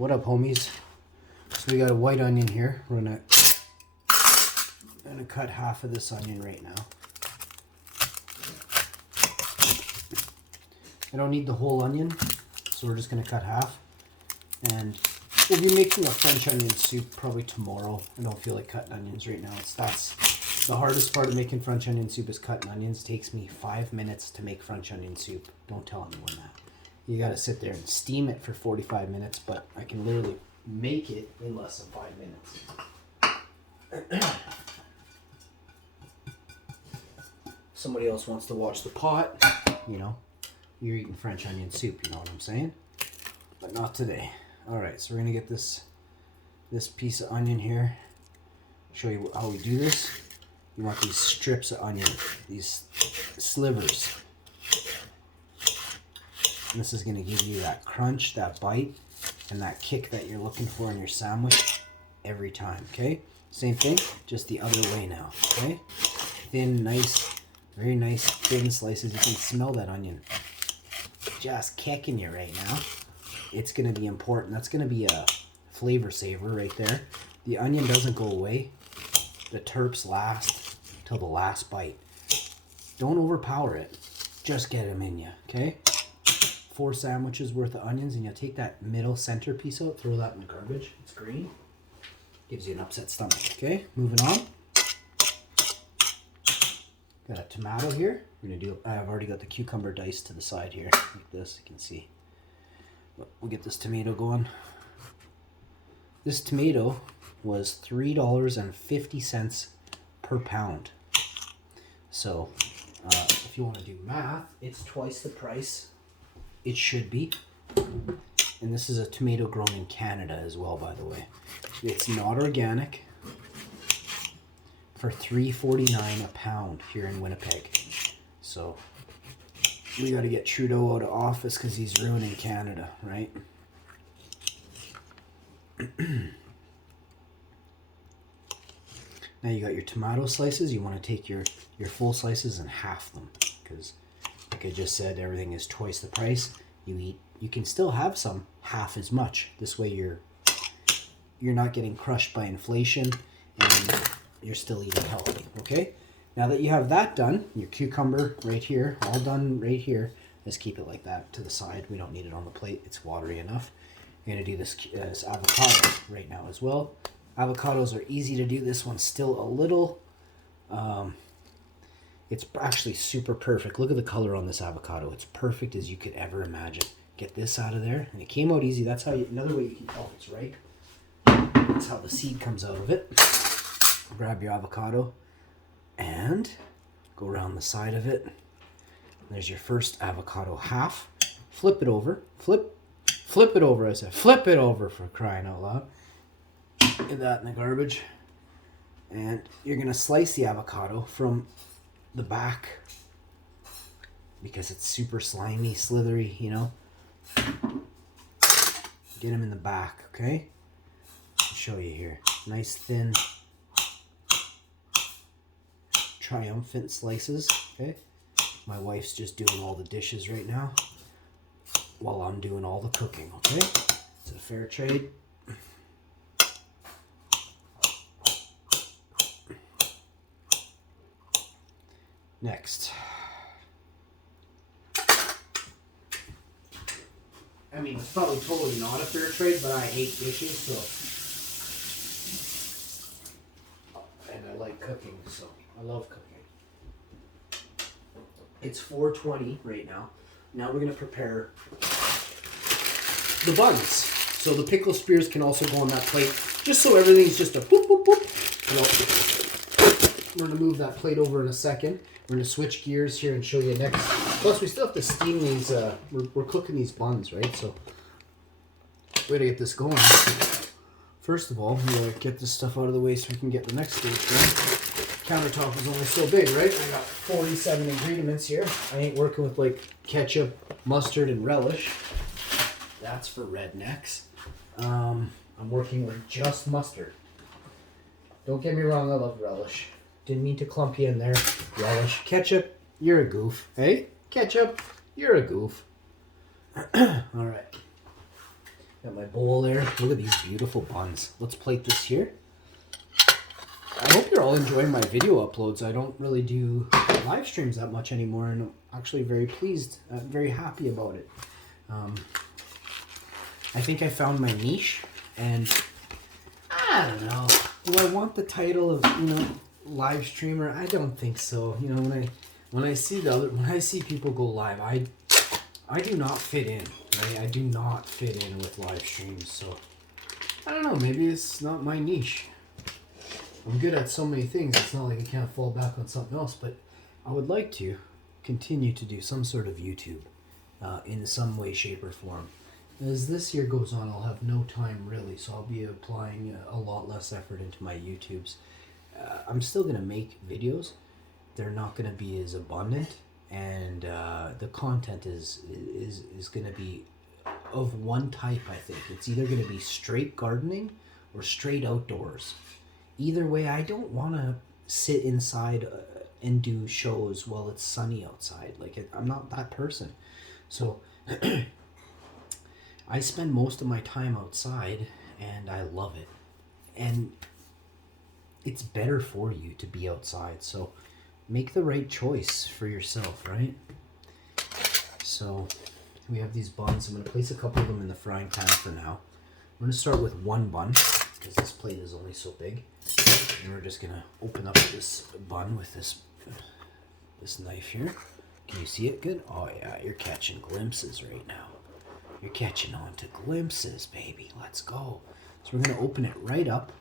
What up, homies? So we got a white onion here. We're gonna cut half of this onion right now. I don't need the whole onion, so we're just gonna cut half. And we'll be making a French onion soup probably tomorrow. I don't feel like cutting onions right now. That's the hardest part of making French onion soup is cutting onions. It takes me 5 minutes to make French onion soup. Don't tell anyone that. You gotta sit there and steam it for 45 minutes, but I can literally make it in less than 5 minutes. Somebody else wants to watch the pot, you know, you're eating French onion soup, you know what I'm saying? But not today. Alright, so we're gonna get this piece of onion here. Show you how we do this. You want these strips of onion, these slivers. And this is gonna give you that crunch, that bite, and that kick that you're looking for in your sandwich every time, okay? Same thing, just the other way now, okay? Thin, nice, very nice thin slices. You can smell that onion just kicking you right now. It's gonna be important. That's gonna be a flavor saver right there. The onion doesn't go away. The terps last till the last bite. Don't overpower it. Just get them in you, okay? 4 sandwiches worth of onions, and you'll take that middle center piece out, throw that in the garbage. It's green. Gives you an upset stomach, okay? Moving on. Got a tomato here. We're gonna do. I've already got the cucumber diced to the side here, like this. You can see. But we'll get this tomato going. This tomato was $3.50 per pound. So, if you want to do math, it's twice the price. It should be. And this is a tomato grown in Canada as well, by the way. It's not organic. For $3.49 a pound here in Winnipeg. So we got to get Trudeau out of office because he's ruining Canada, right? Now you got your tomato slices. You want to take your full slices and half them, because like I just said, everything is twice the price. You can still have some half as much. This way you're not getting crushed by inflation, and you're still eating healthy, okay? Now that you have that done, your cucumber right here, all done right here, let's keep it like that to the side. We don't need it on the plate. It's watery enough. You're gonna do this avocado right now as well. Avocados are easy to do. This one's still a little, it's actually super perfect. Look at the color on this avocado. It's perfect as you could ever imagine. Get this out of there. And it came out easy. That's how another way you can tell if it's ripe. That's how the seed comes out of it. Grab your avocado and go around the side of it. There's your first avocado half. Flip it over. Flip it over. I said flip it over, for crying out loud. Get that in the garbage. And you're going to slice the avocado from the back because it's super slimy, slithery, you know. Get them in the back, okay? I'll show you here. Nice thin triumphant slices, okay? My wife's just doing all the dishes right now while I'm doing all the cooking, okay? It's a fair trade. Next. I mean, it's probably totally not a fair trade, but I hate dishes, so. And I like cooking, so I love cooking. It's 4:20 right now. Now we're going to prepare the buns. So the pickle spears can also go on that plate, just so everything's just a boop, boop, boop. We're going to move that plate over in a second. We're going to switch gears here and show you next. Plus, we still have to steam these. We're cooking these buns, right? So, way to get this going. First of all, we're going to get this stuff out of the way so we can get the next stage going. Countertop is only so big, right? I got 47 ingredients here. I ain't working with like ketchup, mustard, and relish. That's for rednecks. I'm working with just mustard. Don't get me wrong, I love relish. Didn't mean to clump you in there. Relish. Ketchup, you're a goof. Hey? Ketchup, you're a goof. Alright. Got my bowl there. Look at these beautiful buns. Let's plate this here. I hope you're all enjoying my video uploads. I don't really do live streams that much anymore, and I'm actually very pleased. I'm very happy about it. I think I found my niche, and I don't know. Do I want the title of, live streamer? I don't think so. When I see people go live, I do not fit in. Right? I do not fit in with live streams. So I don't know. Maybe it's not my niche. I'm good at so many things. It's not like I can't fall back on something else. But I would like to continue to do some sort of YouTube in some way, shape, or form. As this year goes on, I'll have no time really, so I'll be applying a lot less effort into my YouTubes. I'm still going to make videos. They're not going to be as abundant, and the content is going to be of one type, I think. It's either going to be straight gardening or straight outdoors. Either way, I don't want to sit inside and do shows while it's sunny outside. I'm not that person. So I spend most of my time outside, and I love it. And it's better for you to be outside. So make the right choice for yourself, right? So we have these buns. I'm going to place a couple of them in the frying pan for now. I'm going to start with one bun because this plate is only so big. And we're just going to open up this bun with this knife here. Can you see it good? Oh yeah, you're catching glimpses right now. You're catching on to glimpses, baby. Let's go. So we're going to open it right up.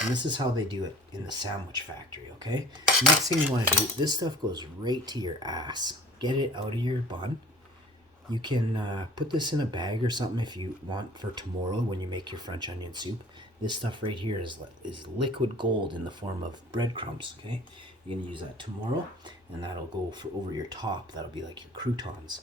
And this is how they do it in the sandwich factory, okay? Next thing you want to do, this stuff goes right to your ass. Get it out of your bun. You can put this in a bag or something if you want for tomorrow when you make your French onion soup. This stuff right here is liquid gold in the form of breadcrumbs, okay? You're going to use that tomorrow, and that'll go over your top. That'll be like your croutons.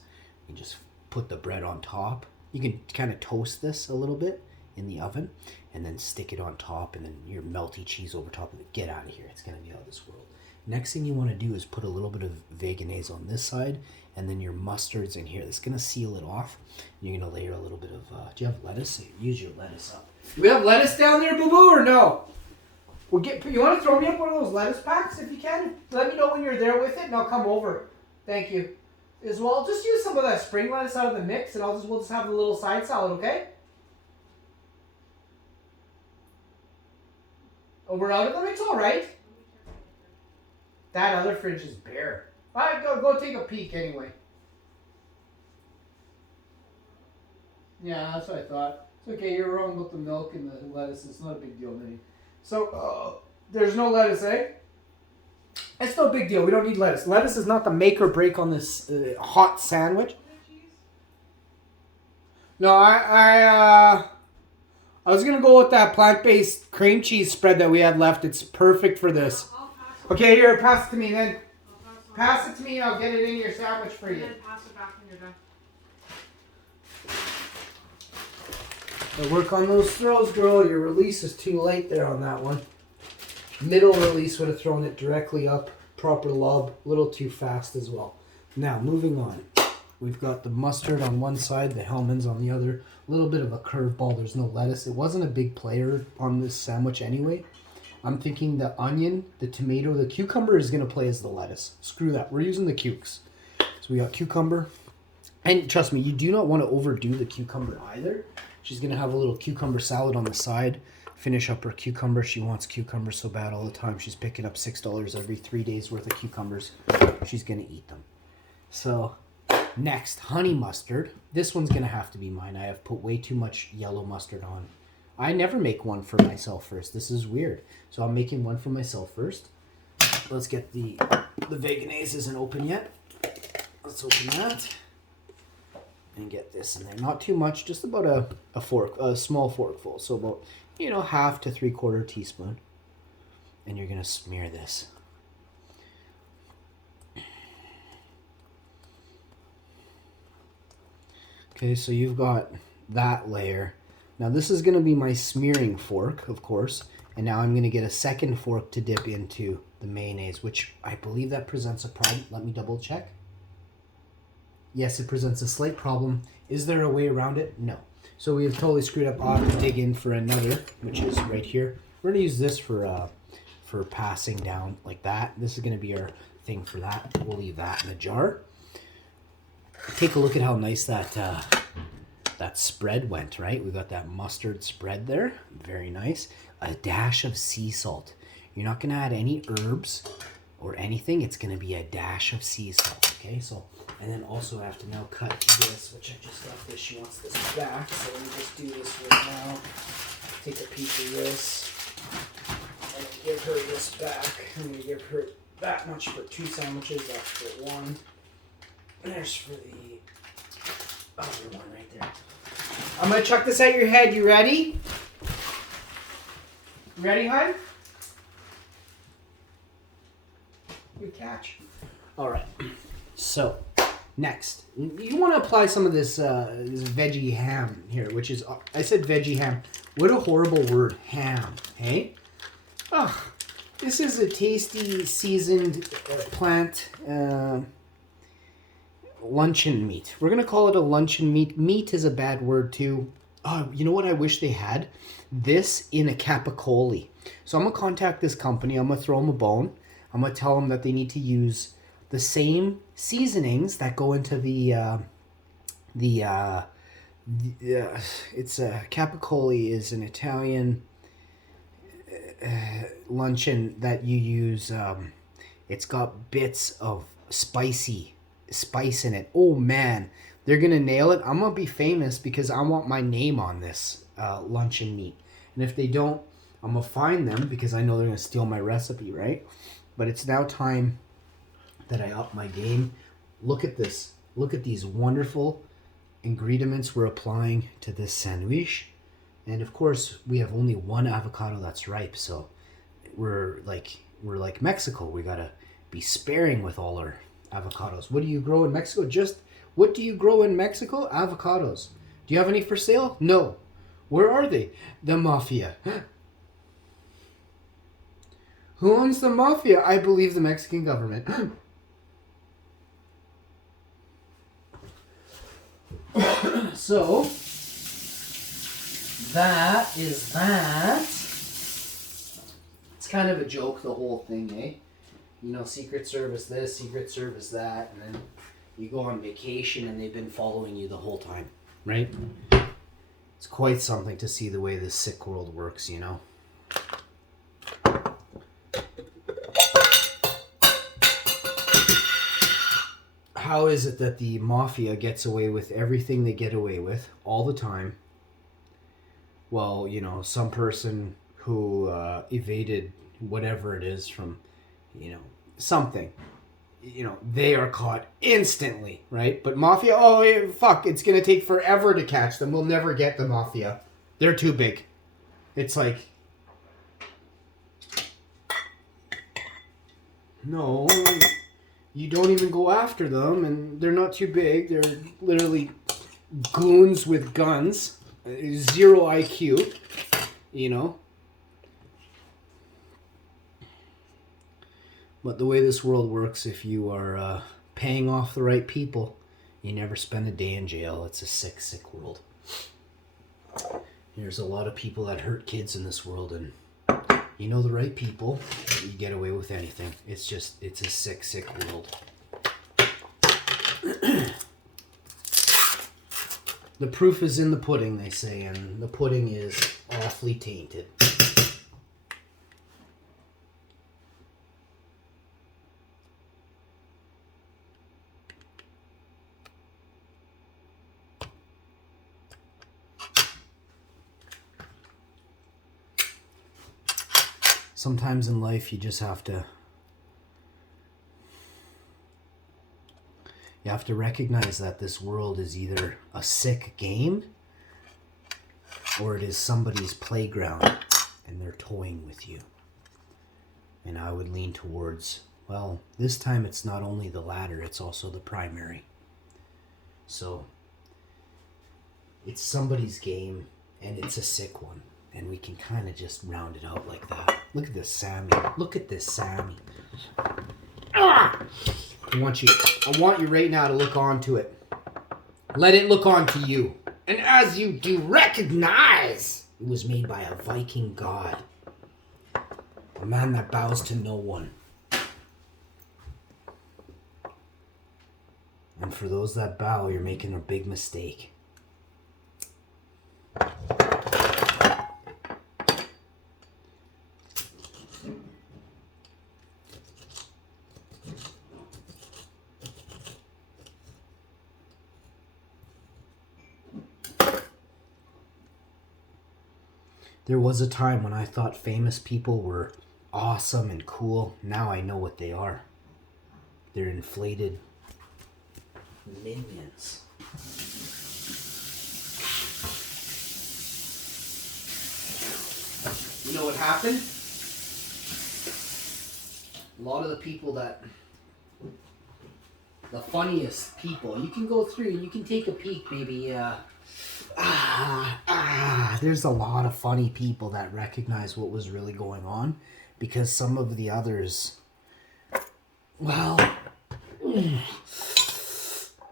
You just put the bread on top. You can kind of toast this a little bit in the oven and then stick it on top, and then your melty cheese over top of it. Get out of here. It's going to be out of this world. Next thing you want to do is put a little bit of Vegenaise on this side, and then your mustards in here. That's going to seal it off. You're going to layer a little bit of, do you have lettuce? Use your lettuce up. Do we have lettuce down there, boo-boo, or no? You want to throw me up one of those lettuce packs if you can? Let me know when you're there with it, and I'll come over. Thank you. As well, just use some of that spring lettuce out of the mix, and we'll just have a little side salad, okay? Oh, we're out of the mix, all right. That other fridge is bare. All right, go take a peek anyway. Yeah, that's what I thought. It's okay, you're wrong about the milk and the lettuce. It's not a big deal, Minnie. So, there's no lettuce, eh? It's no big deal. We don't need lettuce. Lettuce is not the make or break on this hot sandwich. No, I was going to go with that plant-based cream cheese spread that we had left. It's perfect for this. Okay, here, pass it to me then. Pass it to me, I'll get it in your sandwich for you. And then pass it back when you're done. Work on those throws, girl. Your release is too late there on that one. Middle release would have thrown it directly up. Proper lob. A little too fast as well. Now, moving on. We've got the mustard on one side, the Hellmann's on the other. A little bit of a curveball. There's no lettuce. It wasn't a big player on this sandwich anyway. I'm thinking the onion, the tomato, the cucumber is going to play as the lettuce. Screw that. We're using the cukes. So we got cucumber. And trust me, you do not want to overdo the cucumber either. She's going to have a little cucumber salad on the side. Finish up her cucumber. She wants cucumbers so bad all the time. She's picking up $6 every 3 days worth of cucumbers. She's going to eat them. So next, honey mustard. This one's going to have to be mine. I have put way too much yellow mustard on. I never make one for myself first. This is weird. So I'm making one for myself first. Let's get the Vegenaise isn't open yet. Let's open that. And get this in there. Not too much, just about a small forkful. So about, 1/2 to 3/4 teaspoon. And you're going to smear this. Okay, so you've got that layer. Now this is going to be my smearing fork, of course. And now I'm going to get a second fork to dip into the mayonnaise, which I believe that presents a problem. Let me double check. Yes, it presents a slight problem. Is there a way around it? No. So we have totally screwed up. I'll have to dig in for another, which is right here. We're gonna use this for passing down like that. This is gonna be our thing for that. We'll leave that in a jar. Take a look at how nice that that spread went, right? We got that mustard spread there. Very nice. A dash of sea salt. You're not gonna add any herbs or anything. It's gonna be a dash of sea salt, okay? So, and then also I have to now cut this, which I just got this. She wants this back, so let me just do this right now. Take a piece of this and give her this back. I'm gonna give her that much for 2 sandwiches, that's for 1. And there's for the other one right there. I'm gonna chuck this at your head. You ready? Ready, hon? Good catch. All right. So, next, you want to apply some of this this veggie ham here, which is, I said veggie ham. What a horrible word, ham, hey? Oh, this is a tasty seasoned plant luncheon meat. We're going to call it a luncheon meat. Meat is a bad word too. Oh, you know what I wish they had? This in a capicola. So I'm going to contact this company. I'm going to throw them a bone. I'm going to tell them that they need to use the same seasonings that go into it's a capicola is an Italian luncheon that you use. It's got bits of spice in it. Oh man, they're gonna nail it. I'm gonna be famous because I want my name on this luncheon meat. And if they don't, I'm gonna find them because I know they're gonna steal my recipe, right? But it's now time that I up my game. Look at this. Look at these wonderful ingredients we're applying to this sandwich. And of course, we have only 1 avocado that's ripe, so we're like Mexico. We gotta be sparing with all our avocados. What do you grow in Mexico? What do you grow in Mexico? Avocados. Do you have any for sale? No. Where are they? The mafia. Who owns the mafia? I believe the Mexican government. So, that is that. It's kind of a joke, the whole thing, eh? You know, Secret Service this, Secret Service that, and then you go on vacation and they've been following you the whole time, right? It's quite something to see the way this sick world works, you know? How is it that the mafia gets away with everything they get away with all the time? Well, you know, some person who evaded whatever it is from, you know, something, you know, they are caught instantly, right? But mafia, oh, fuck, it's going to take forever to catch them. We'll never get the mafia. They're too big. It's like, no, you don't even go after them, and they're not too big. They're literally goons with guns, 0 IQ, you know. But the way this world works, if you are paying off the right people, you never spend a day in jail. It's a sick, sick world. There's a lot of people that hurt kids in this world, and you know the right people, you get away with anything. It's a sick, sick world. The proof is in the pudding, they say, and the pudding is awfully tainted. Sometimes in life you just have to recognize that this world is either a sick game or it is somebody's playground and they're toying with you. And I would lean towards, well, this time it's not only the latter, it's also the primary. So it's somebody's game and it's a sick one. And we can kind of just round it out like that. Look at this Sammy. Look at this Sammy. Ah! I want you right now to look onto it. Let it look onto you. And as you do recognize, it was made by a Viking god. A man that bows to no one. And for those that bow, you're making a big mistake. There was a time when I thought famous people were awesome and cool. Now I know what they are. They're inflated minions. You know what happened? A lot of the people that... The funniest people. You can go through, you can take a peek maybe... There's a lot of funny people that recognize what was really going on, because some of the others, well,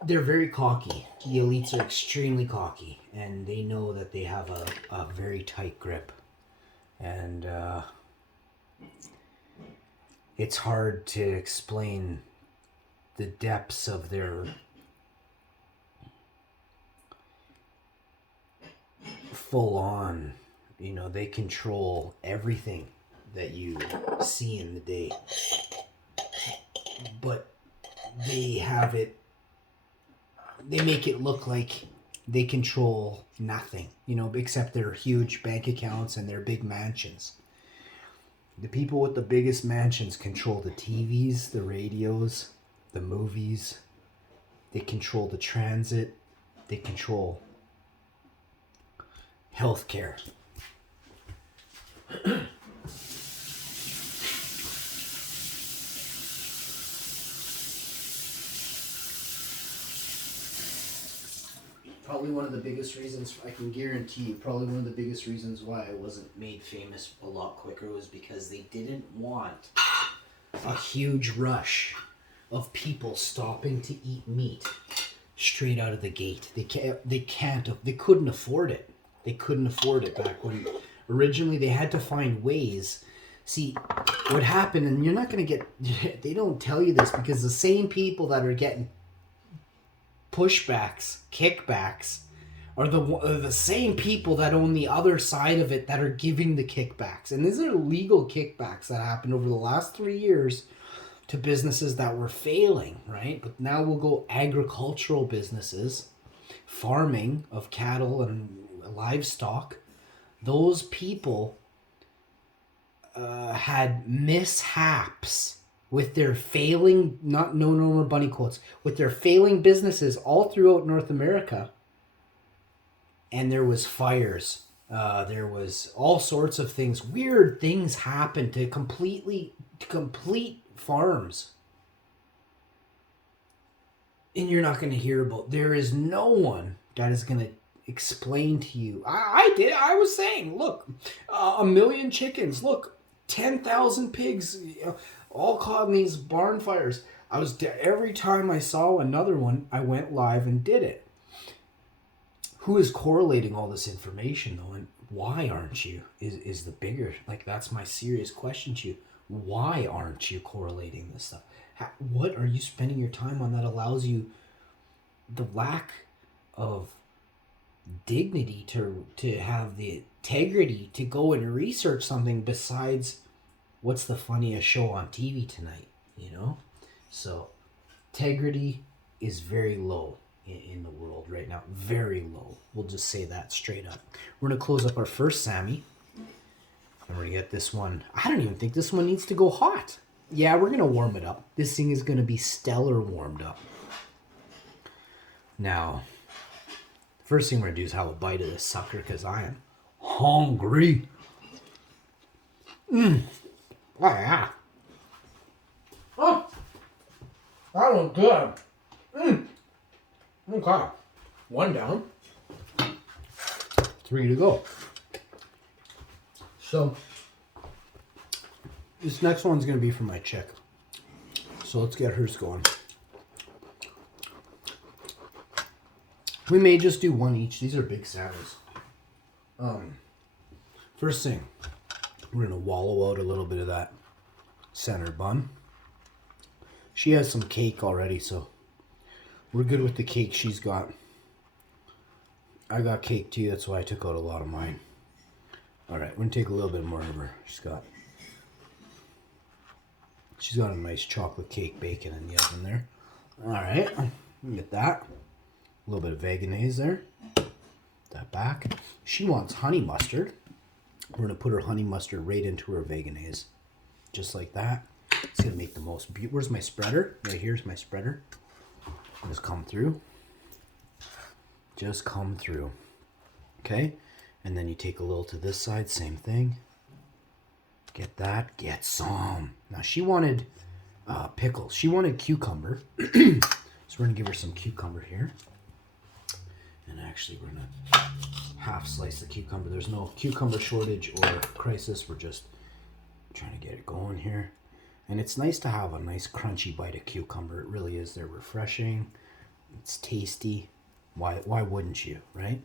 they're very cocky. The elites are extremely cocky, and they know that they have a very tight grip, and it's hard to explain the depths of their full on, you know, they control everything that you see in the day, but they have it, they make it look like they control nothing, you know, except their huge bank accounts and their big mansions. The people with the biggest mansions control the TVs, the radios, the movies, they control the transit, they control healthcare. Probably one of the biggest reasons, I can guarantee you, probably one of the biggest reasons why I wasn't made famous a lot quicker was because they didn't want a huge rush of people stopping to eat meat straight out of the gate. They couldn't afford it. They couldn't afford it back when originally they had to find ways. See, what happened, and you're not going to get, they don't tell you this because the same people that are getting pushbacks, kickbacks, are the same people that own the other side of it that are giving the kickbacks. And these are legal kickbacks that happened over the last 3 years to businesses that were failing, right? But now we'll go agricultural businesses, farming of cattle and livestock. Those people had mishaps with their failing, no more bunny quotes, with their failing businesses all throughout North America. And there was fires. There was all sorts of things. Weird things happened to complete farms. And you're not going to hear about. There is no one that is going to explain to you. I did. I was saying, look, 1 million chickens. Look, 10,000 pigs, all caught in these barn fires. Every time I saw another one, I went live and did it. Who is correlating all this information though, and why aren't you? Is the bigger, like, that's my serious question to you. Why aren't you correlating this stuff? What are you spending your time on that allows you the lack of dignity to have the integrity to go and research something besides what's the funniest show on TV tonight, you know? So integrity is very low in the world right now. Very low. We'll just say that straight up. We're going to close up our first Sammy. And we're going to get this one. I don't even think this one needs to go hot. Yeah, we're going to warm it up. This thing is going to be stellar warmed up. Now, first thing we're going to do is have a bite of this sucker because I am hungry. Oh, yeah. Oh, that was good. Okay. 1 down. 3 to go. So, this next one's going to be for my chick. So let's get hers going. We may just do one each. These are big sandwiches. First thing, we're gonna wallow out a little bit of that center bun. She has some cake already, so we're good with the cake she's got. I got cake too, that's why I took out a lot of mine. Alright, we're gonna take a little bit more of her. She's got a nice chocolate cake bacon in the oven there. Alright, get that. A little bit of Vegenaise there. That back. She wants honey mustard. We're going to put her honey mustard right into her Vegenaise. Just like that. It's going to make the most beautiful. Where's my spreader? Right here's my spreader. Just come through. Just come through. Okay? And then you take a little to this side. Same thing. Get that. Get some. Now she wanted pickles. She wanted cucumber. So we're going to give her some cucumber here. And actually we're going to half slice the cucumber. There's no cucumber shortage or crisis. We're just trying to get it going here. And it's nice to have a nice crunchy bite of cucumber. It really is. They're refreshing. It's tasty. Why wouldn't you, right?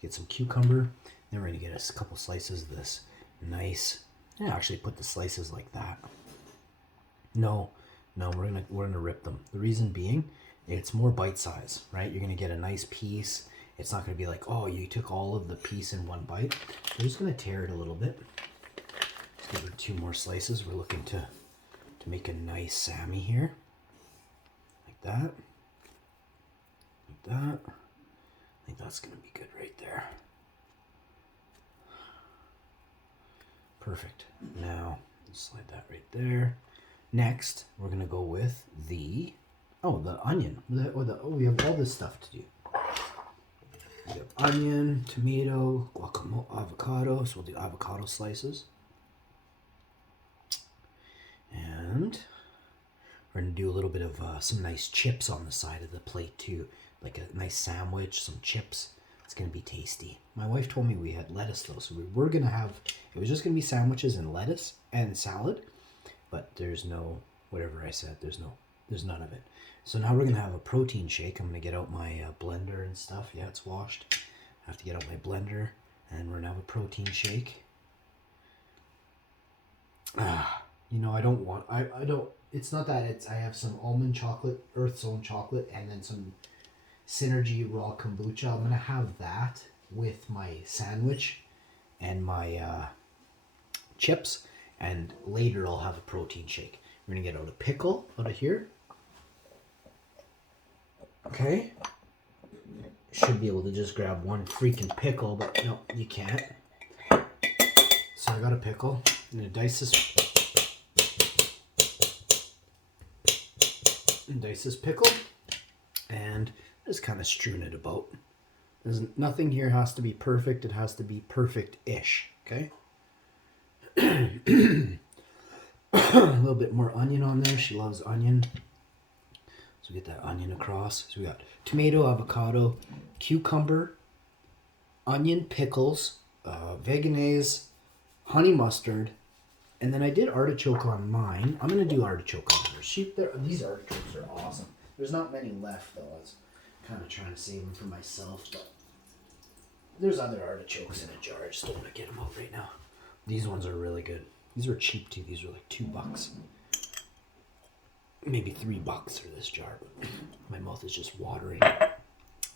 Get some cucumber. Then we're going to get us a couple slices of this nice. Yeah, actually put the slices like that. No, we're gonna rip them. The reason being, it's more bite size, right? You're gonna get a nice piece. It's not gonna be like, oh, you took all of the piece in one bite. We're just gonna tear it a little bit. Let's give her 2 more slices. We're looking to make a nice Sammy here. Like that. Like that. I think that's gonna be good right there. Perfect. Now, slide that right there. Next, we're gonna go with the onion. We have all this stuff to do. We have onion, tomato, guacamole, avocado. So we'll do avocado slices. And we're gonna do a little bit of some nice chips on the side of the plate too, like a nice sandwich, some chips. It's gonna be tasty. My wife told me we had lettuce though, so we were gonna have. It was just gonna be sandwiches and lettuce and salad, but there's no whatever I said. There's none of it. So now we're gonna have a protein shake. I'm gonna get out my blender and stuff. Yeah, it's washed. I have to get out my blender, and we're gonna have a protein shake. You know, I don't want. I don't. It's not that. It's I have some almond chocolate, Earth's Own chocolate, and then some Synergy raw kombucha. I'm gonna have that with my sandwich and my chips, and later I'll have a protein shake. We're gonna get out a pickle out of here. Okay. Should be able to just grab one freaking pickle, but no, you can't. So I got a pickle. I'm gonna dice this pickle, and just kind of strewn it about. Nothing here has to be perfect. It has to be perfect-ish, okay? A little bit more onion on there. She loves onion. So we get that onion across. So we got tomato, avocado, cucumber, onion, pickles, Vegenaise, honey mustard, and then I did artichoke on mine. I'm going to do artichoke on hers. These artichokes are awesome. There's not many left, though. I was kind of trying to save them for myself, but there's other artichokes in a jar. I just don't want to get them out right now. These ones are really good. These are cheap, too. These are like $2. Maybe $3 for this jar, but my mouth is just watering.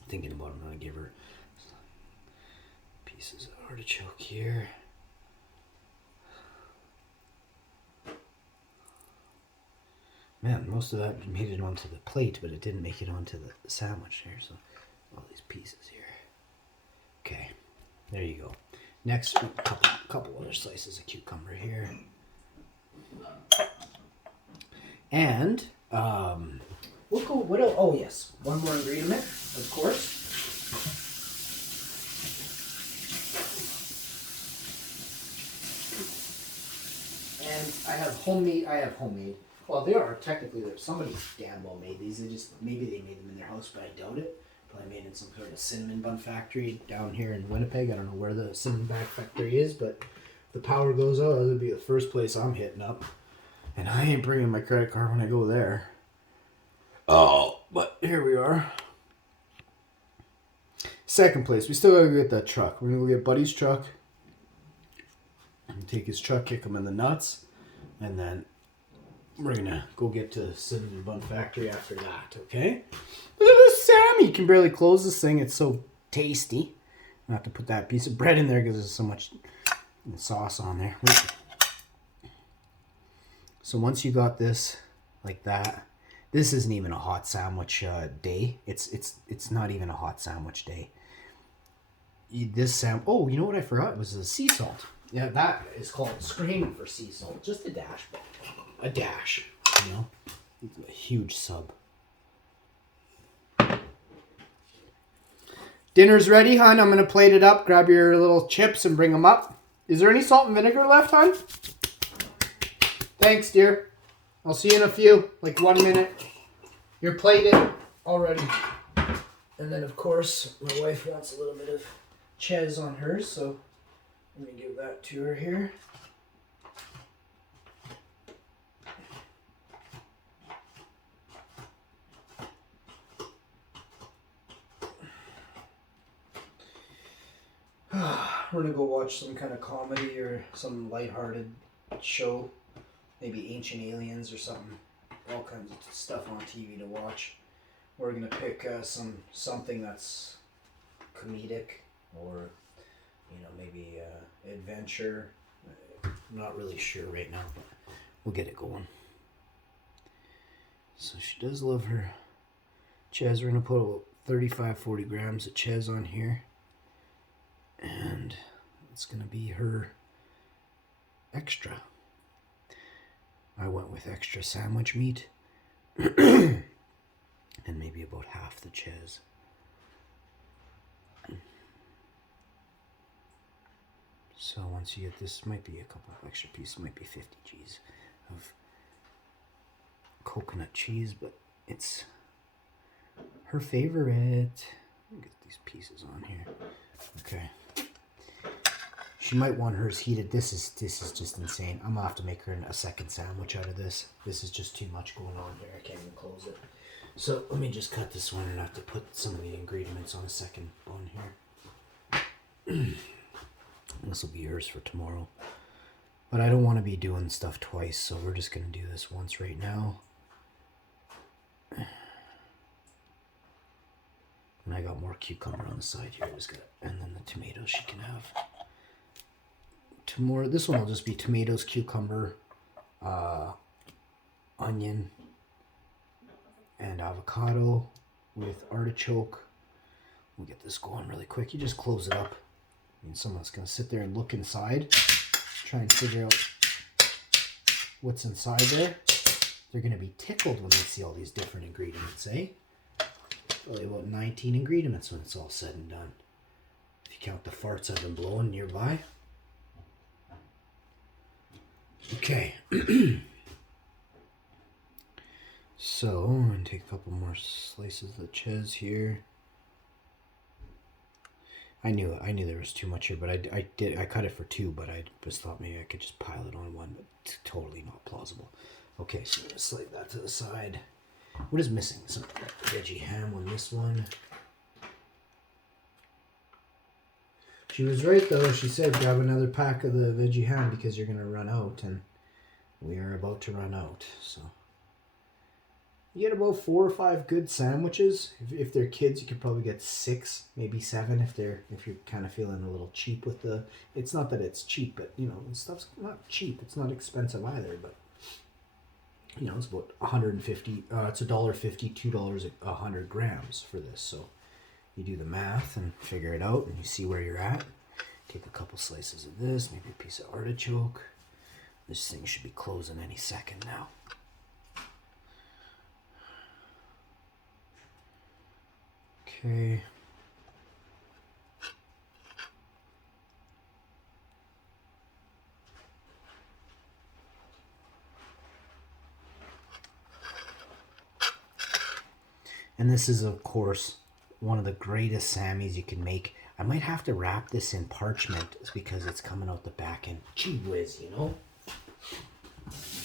Thinking about I'm going to give her pieces of artichoke here. Man, most of that made it onto the plate, but it didn't make it onto the sandwich here. So all these pieces here. Okay, there you go. Next, a couple other slices of cucumber here. And we'll go. What else? Oh yes, one more ingredient, of course. And I have homemade. Well, they are technically. Somebody damn well made these. Maybe they made them in their house, but I doubt it. Probably made in some sort of cinnamon bun factory down here in Winnipeg. I don't know where the cinnamon bun factory is, but if the power goes out, it'll be the first place I'm hitting up. And I ain't bringing my credit card when I go there. Oh, but here we are. Second place. We still gotta go get that truck. We're gonna go get Buddy's truck. And take his truck, kick him in the nuts. And then we're gonna go get to Cinnamon Bun Factory after that, okay? Look at this Sammy! You can barely close this thing. It's so tasty. I have to put that piece of bread in there because there's so much sauce on there. So once you got this like that, this isn't even a hot sandwich day. It's not even a hot sandwich day. Oh, you know what I forgot? It was the sea salt. Yeah, that is called screaming for sea salt. Just a dash. A dash, you know? A huge sub. Dinner's ready, hon. I'm going to plate it up. Grab your little chips and bring them up. Is there any salt and vinegar left, hon? Thanks, dear. I'll see you in a few. Like 1 minute. You're plated already. And then, of course, my wife wants a little bit of ches on hers, so let me give that to her here. We're gonna go watch some kind of comedy or some lighthearted show, maybe Ancient Aliens or something. All kinds of stuff on TV to watch. We're gonna pick something that's comedic or maybe adventure. I'm not really sure right now, but we'll get it going. So she does love her ches. We're gonna put about 35-40 grams of ches on here. And it's going to be her extra. I went with extra sandwich meat. And maybe about half the ches. So once you get this, might be a couple of extra pieces, might be 50 G's of coconut cheese, but it's her favorite. Let me get these pieces on here. Okay. She might want hers heated. This is just insane. I'm gonna have to make her a second sandwich out of this. This is just too much going on here. I can't even close it. So let me just cut this one and have to put some of the ingredients on a second bun here. This will be hers for tomorrow. But I don't want to be doing stuff twice, so we're just gonna do this once right now. And I got more cucumber on the side here. And then the tomatoes she can have. Tomorrow, this one will just be tomatoes, cucumber, onion, and avocado with artichoke. We'll get this going really quick. You just close it up. I mean, someone's going to sit there and look inside, try and figure out what's inside there. They're going to be tickled when they see all these different ingredients, eh? Probably about 19 ingredients when it's all said and done. If you count the farts I've been blowing nearby. Okay. So I'm going to take a couple more slices of the ches here. I knew there was too much here, but I cut it for 2, but I just thought maybe I could just pile it on 1, but it's totally not plausible. Okay, so I'm going to slide that to the side. What is missing? Some veggie ham on this one. She was right though. She said grab another pack of the veggie ham because you're going to run out, and we are about to run out. So you get about 4 or 5 good sandwiches. If they're kids, you could probably get 6, maybe 7 if you're kind of feeling a little cheap with the. It's not that it's cheap, but stuff's not cheap. It's not expensive either, but it's about 150. It's $1.50, $2 100 grams for this. So you do the math and figure it out, and you see where you're at. Take a couple slices of this, maybe a piece of artichoke. This thing should be closing any second now. Okay. And this is, of course, one of the greatest Sammys you can make. I might have to wrap this in parchment because it's coming out the back end. Gee whiz,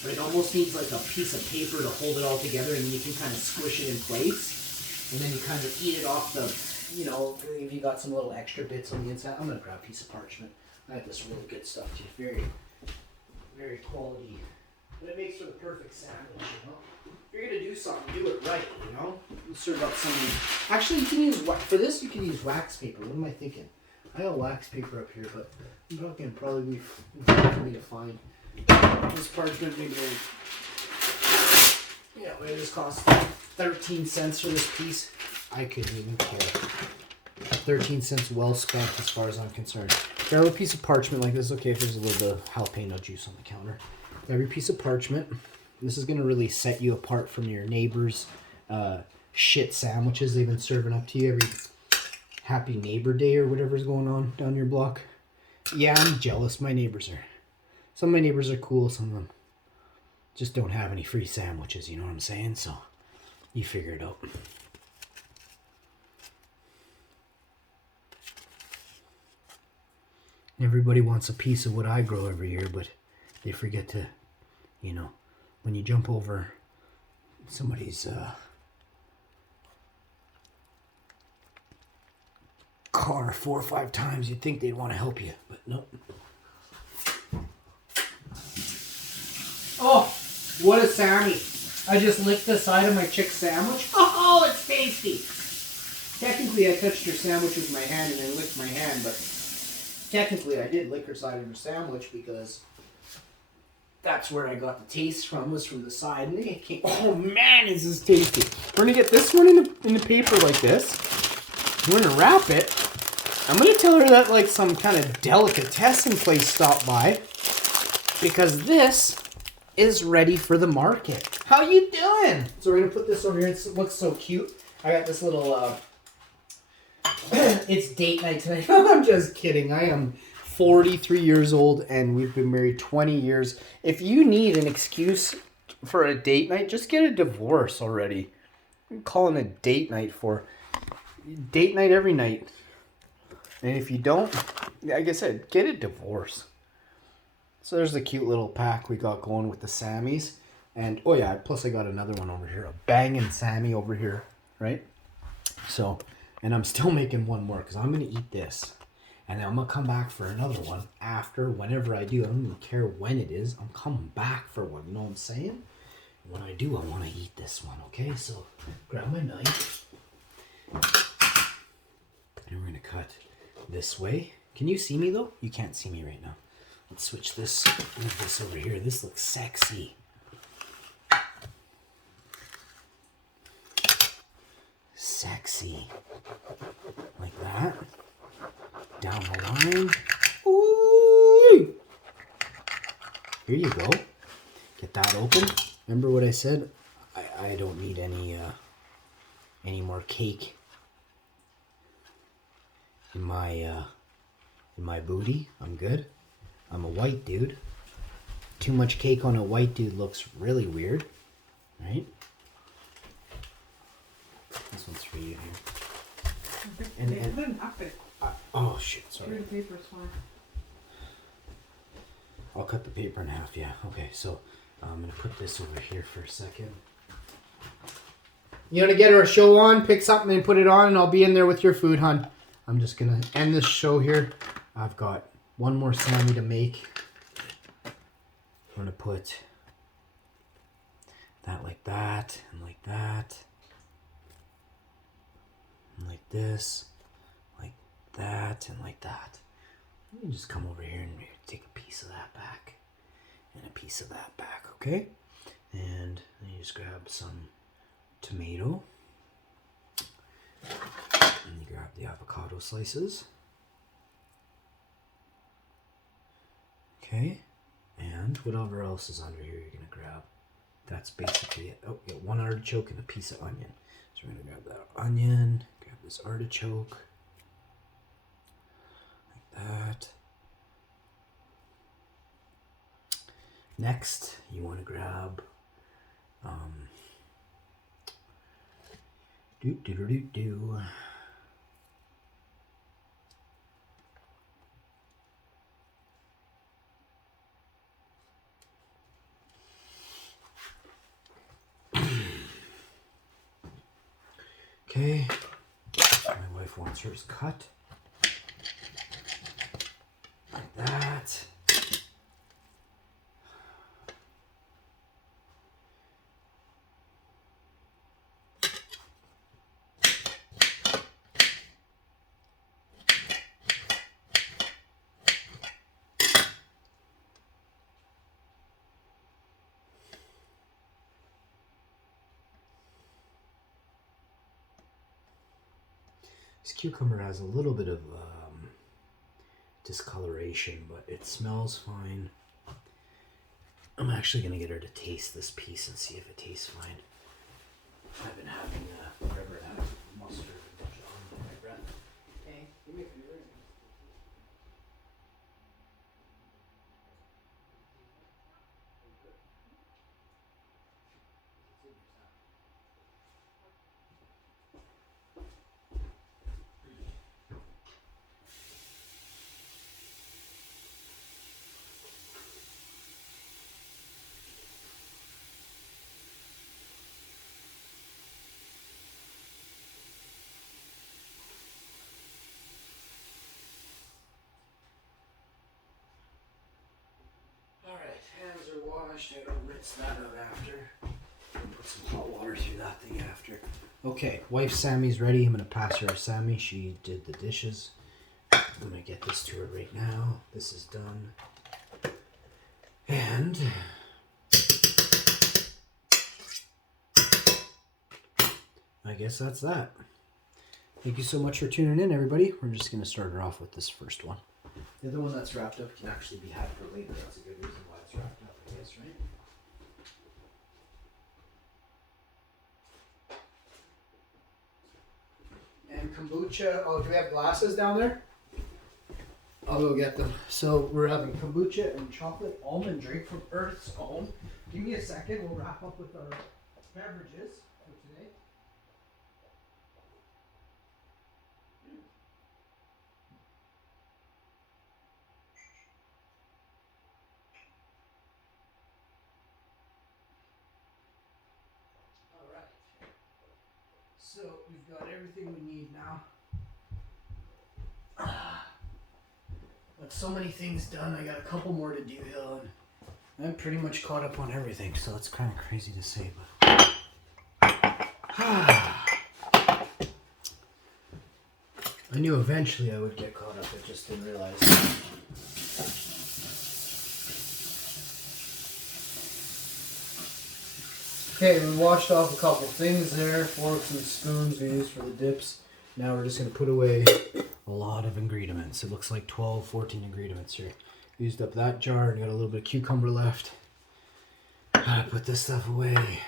But it almost needs like a piece of paper to hold it all together, and then you can kind of squish it in place. And then you kind of eat it off you know, if you got some little extra bits on the inside, I'm gonna grab a piece of parchment. I have this really good stuff too. Very, very quality. But it makes for the perfect sandwich, you know? If you're gonna do something, do it right, you know? You serve up something. Actually, you can use, for this, you can use wax paper. What am I thinking? I got wax paper up here, but I'm not gonna probably be hard for me to find. This parchment, maybe like, yeah, what this cost 13 cents for this piece. I couldn't even care. 13 cents well spent as far as I'm concerned. Grab a piece of parchment like this. Okay, if there's a little bit of jalapeno juice on the counter. Grab your piece of parchment. This is going to really set you apart from your neighbors' shit sandwiches they've been serving up to you every happy neighbor day or whatever's going on down your block. Yeah, I'm jealous. Some of my neighbors are cool. Some of them just don't have any free sandwiches. You know what I'm saying? So you figure it out. Everybody wants a piece of what I grow every year, but they forget to, you know, when you jump over somebody's car 4 or 5 times, you'd think they'd want to help you, but nope. Oh, what a Sammy. I just licked the side of my chick sandwich. Oh, it's tasty. Technically, I touched her sandwich with my hand and then licked my hand, but technically I did lick her side of her sandwich because that's where I got the taste from, was from the side. And it came, oh man, is this tasty. We're going to get this one in the paper like this. We're going to wrap it. I'm going to tell her that like some kind of delicatessen place stopped by, because this is ready for the market. How you doing? So we're going to put this over here. It looks so cute. I got this little, it's date night tonight. I'm just kidding. I am 43 years old and we've been married 20 years. If you need an excuse for a date night, just get a divorce already. I'm calling a date night for date night every night. And if you don't, like I said, get a divorce. So there's the cute little pack we got going with the Sammies. And, oh yeah, plus I got another one over here. A banging Sammy over here, right? So, and I'm still making one more because I'm going to eat this. And then I'm going to come back for another one after, whenever I do. I don't even care when it is. I'm coming back for one, you know what I'm saying? When I do, I want to eat this one, okay? So, grab my knife. And we're going to cut this way. Can you see me though? You can't see me right now. Let's switch this, move this over here. This looks sexy. Sexy. Like that. Down the line. Ooh! Here you go. Get that open. Remember what I said? I don't need any more cake in my booty. I'm good. I'm a white dude. Too much cake on a white dude looks really weird, right? This one's for you here. And oh shit, sorry. The paper's fine. I'll cut the paper in half, yeah. Okay, so I'm gonna put this over here for a second. You gonna get her a show on, pick something and put it on, and I'll be in there with your food, hon. I'm just gonna end this show here. I've got one more Sammy to make. I'm gonna put that like that, and like that. And like this, like that, and like that. Let me just come over here and take a piece of that back and a piece of that back, okay? And then you just grab some tomato and you grab the avocado slices. Okay, and whatever else is under here you're gonna grab. That's basically it. Oh, you got one artichoke and a piece of onion. So we're gonna grab that onion, grab this artichoke, like that. Next, you want to grab Okay, my wife wife wants hers cut. Like that. This cucumber has a little bit of discoloration, but it smells fine. I'm actually going to get her to taste this piece and see if it tastes fine. I've been having forever to have mustard and Dijon in my breath. Hey, you make a favor. Alright, hands are washed. I don't rinse that out after. Put some hot water through that thing after. Okay, wife Sammy's ready. I'm going to pass her our Sammy. She did the dishes. I'm going to get this to her right now. This is done. And I guess that's that. Thank you so much for tuning in, everybody. We're just going to start her off with this first one. The other one that's wrapped up can actually be had for later. That's a good reason why it's wrapped up, I guess, right? And kombucha. Oh, do we have glasses down there? I'll go get them. So we're having kombucha and chocolate almond drink from Earth's Own. Give me a second. We'll wrap up with our beverages for today. All right. So we've got everything we need now. But so many things done. I got a couple more to do, Hill, and I'm pretty much caught up on everything. So it's kind of crazy to say, but I knew eventually I would get caught up. I just didn't realize. Okay, we washed off a couple things there. Forks and spoons we used for the dips. Now we're just going to put away a lot of ingredients. It looks like 12, 14 ingredients here. Used up that jar and got a little bit of cucumber left. Gotta put this stuff away.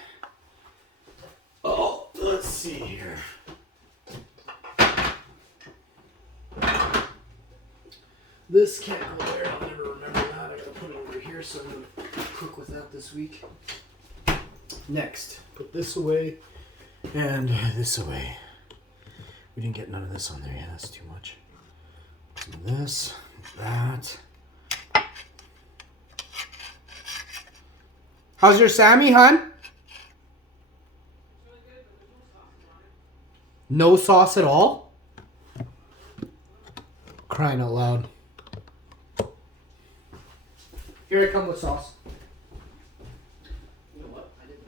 Oh, let's see here. This can't go there. I'll never remember that. I gotta put it over here, so I'm gonna cook with that this week. Next, put this away and this away. We didn't get none of this on there. Yeah, that's too much. Some of this, that. How's your Sammy, hon? No sauce at all? Crying out loud. Here I come with sauce. You know what? I didn't.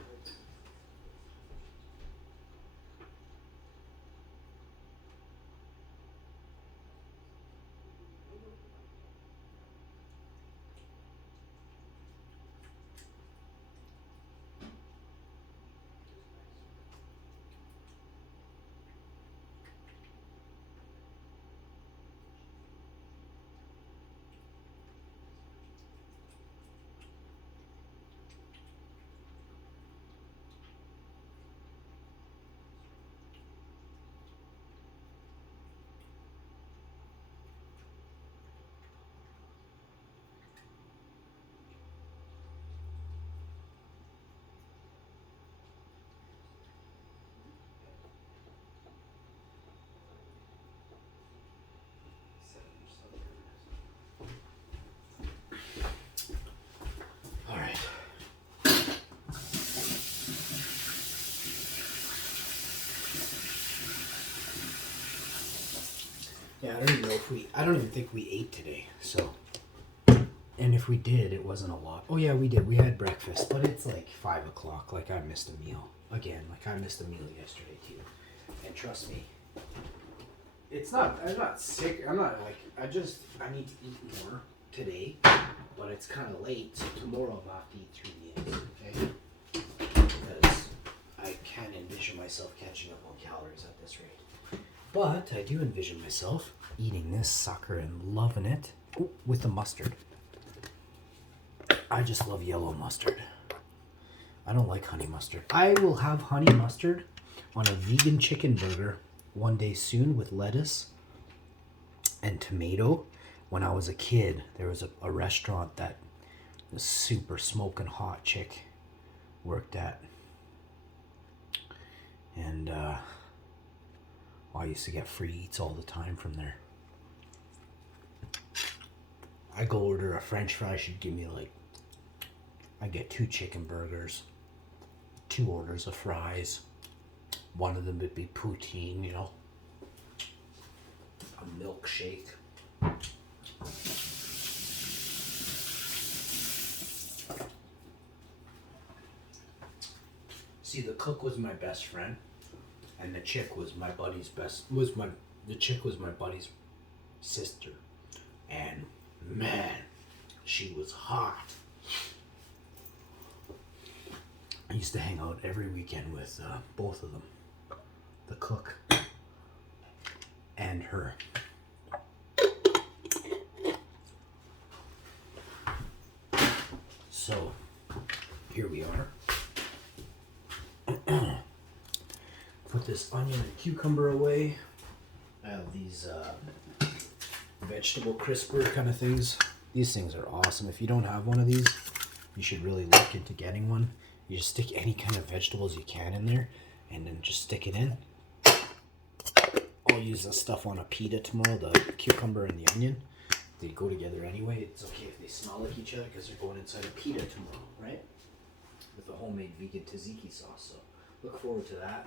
I don't even think we ate today. So, and if we did, it wasn't a lot. Oh yeah, we did. We had breakfast, but it's like 5 o'clock. Like I missed a meal again. Like I missed a meal yesterday too. And trust me, I'm not sick. I'm not like, I need to eat more today, but it's kind of late. So tomorrow I'll have to eat 3 meals, okay? Because I can't envision myself catching up on calories at this rate. But I do envision myself eating this sucker and loving it. Ooh, with the mustard. I just love yellow mustard. I don't like honey mustard. I will have honey mustard on a vegan chicken burger one day soon with lettuce and tomato. When I was a kid, there was a restaurant that the super smoking hot chick worked at. And I used to get free eats all the time from there. I go order a french fry, she'd give me like, I get 2 chicken burgers, 2 orders of fries. One of them would be poutine, you know. A milkshake. See, the cook was my best friend, and the chick was my buddy's the chick was my buddy's sister. And man, she was hot. I used to hang out every weekend with both of them, the cook and her. So, here we are. Put this onion and cucumber away. I have these vegetable crisper kind of things. These things are awesome. If you don't have one of these, you should really look into getting one. You just stick any kind of vegetables you can in there and then just stick it in. I'll use this stuff on a pita tomorrow, the cucumber and the onion. They go together anyway. It's okay if they smell like each other because they're going inside a pita tomorrow, right? With the homemade vegan tzatziki sauce. So look forward to that.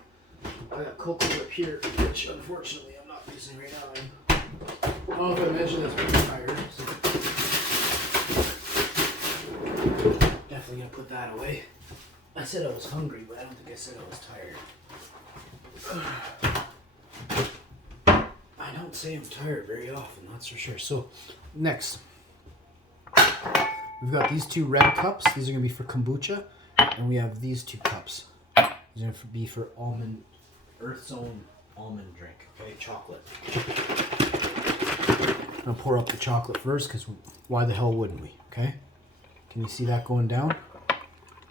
I got cocoa up here, which unfortunately I'm not using right now. I don't know if I mentioned this, but I'm tired. So definitely gonna put that away. I said I was hungry, but I don't think I said I was tired. I don't say I'm tired very often, that's for sure. So, next, we've got these 2 red cups. These are going to be for kombucha. And we have these 2 cups. These are going to be for Earth's Own almond drink. Okay, chocolate. I'm going to pour up the chocolate first, because why the hell wouldn't we? Okay? Can you see that going down?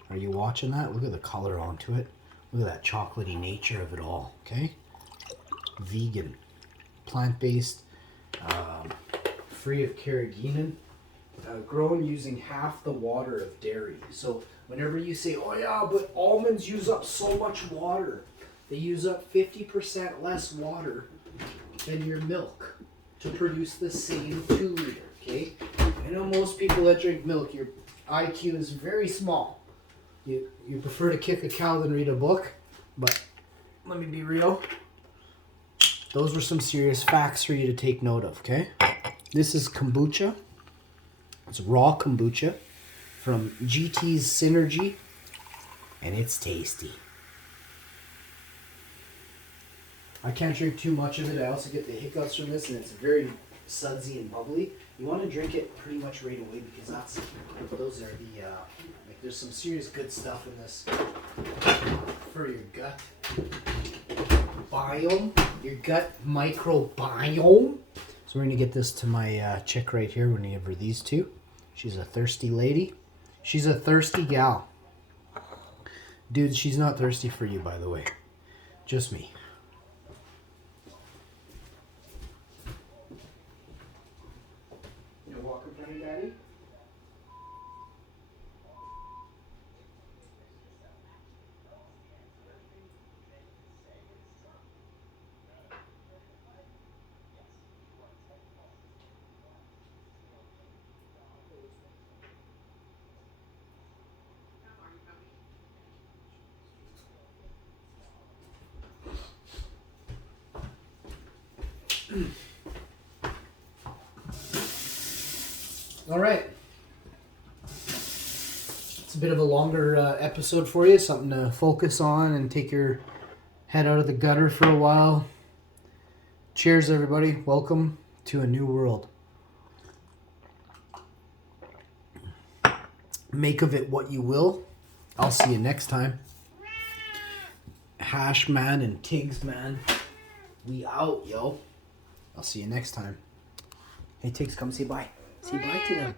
Are you watching that? Look at the color onto it. Look at that chocolatey nature of it all. Okay? Vegan. Plant-based, free of carrageenan, grown using half the water of dairy. So whenever you say, oh yeah, but almonds use up so much water, they use up 50% less water than your milk to produce the same 2 liter, okay? I know most people that drink milk, your IQ is very small. You prefer to kick a cow than read a book, but let me be real. Those were some serious facts for you to take note of, okay? This is kombucha. It's raw kombucha from GT's Synergy, and it's tasty. I can't drink too much of it. I also get the hiccups from this, and it's very sudsy and bubbly. You want to drink it pretty much right away because those are the, like there's some serious good stuff in this for your gut biome, your gut microbiome. So we're going to get this to my chick right here. We're going to give her these 2. She's a thirsty lady. She's a thirsty gal. Dude, she's not thirsty for you, by the way. Just me. You want to walk in front of Daddy? All right. It's a bit of a longer episode for you, something to focus on and take your head out of the gutter for a while. Cheers, everybody. Welcome to a new world. Make of it what you will. I'll see you next time. Hash man and Tiggs man. We out, yo. I'll see you next time. Hey, Tiggs, come say bye. Say bye to them.